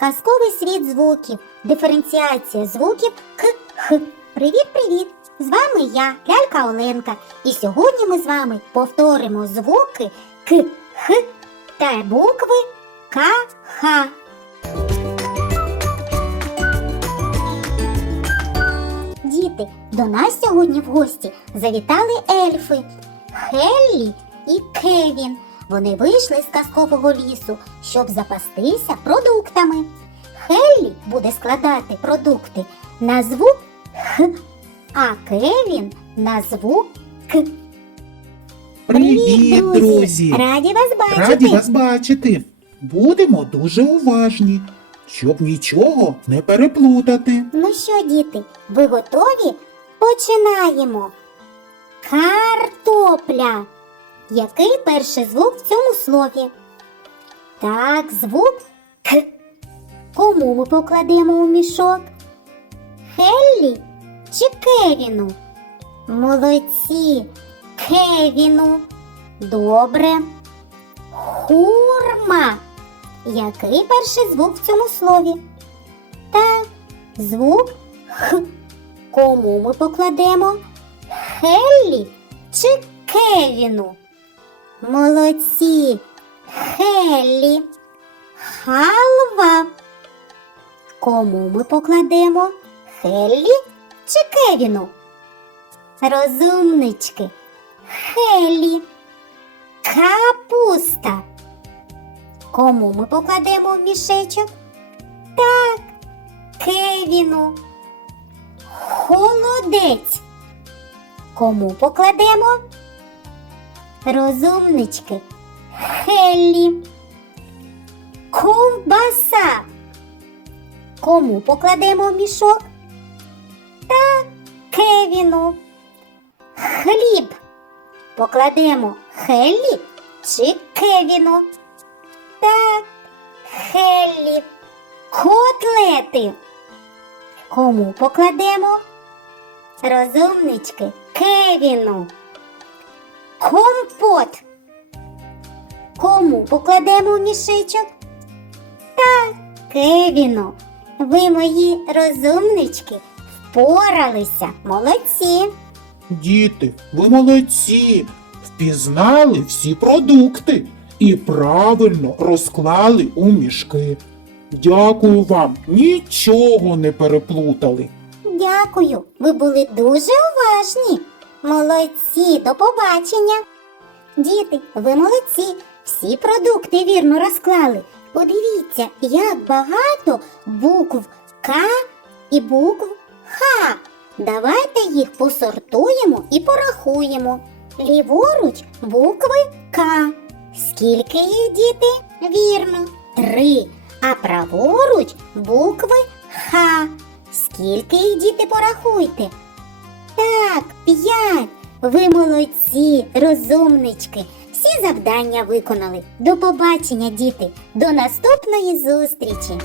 казковий світ звуків, диференціація звуків К, Х. Привіт-привіт! З вами я, лялька Оленка, і сьогодні ми з вами повторимо звуки К, Х та букви К, Х. Діти, до нас сьогодні в гості завітали ельфи Хеллі і Кевін. Вони вийшли з казкового лісу, щоб запастися продуктами. Хеллі буде складати продукти на звук Х, а Кевін на звук К. Привіт, друзі! Раді вас бачити! Раді вас бачити. Будемо дуже уважні, щоб нічого не переплутати. Ну що, діти, ви готові? Починаємо. Картопля. Який перший звук в цьому слові? Так, звук К. Кому ми покладемо у мішок? Хеллі чи Кевіну? Молодці. Кевіну. Добре. Хурма. Який перший звук в цьому слові? Так, звук Х. Кому ми покладемо? Хеллі чи Кевіну? Молодці. Хеллі. Халва. Кому ми покладемо? Хеллі чи Кевіну? Розумнички. Хеллі. Капуста. Кому ми покладемо в мішечок? Так, Кевіну. Холодець. Кому покладемо? Розумнички. Хеллі. Ковбаса. Кому покладемо мішок? Так, Кевіну. Хліб. Покладемо Хеллі чи Кевіну? Так, Хеллі. Котлети. Кому покладемо? Розумнички Кевіну. Компот. Кому покладемо в мішечок? Так, Кевіну. Ви мої розумнички впоралися. Молодці. Діти, ви молодці! Впізнали всі продукти і правильно розклали у мішки. Дякую вам, нічого не переплутали. Дякую, ви були дуже уважні. Молодці, до побачення. Діти, ви молодці. Всі продукти вірно розклали. Подивіться, як багато букв К і букв Х. Давайте їх посортуємо і порахуємо. Ліворуч букви К. Скільки їх діти? Вірно, три. А праворуч букви Х. Скільки їх діти порахуйте? Так, п'ять. Ви молодці, розумнички. Всі завдання виконали. До побачення, діти. До наступної зустрічі.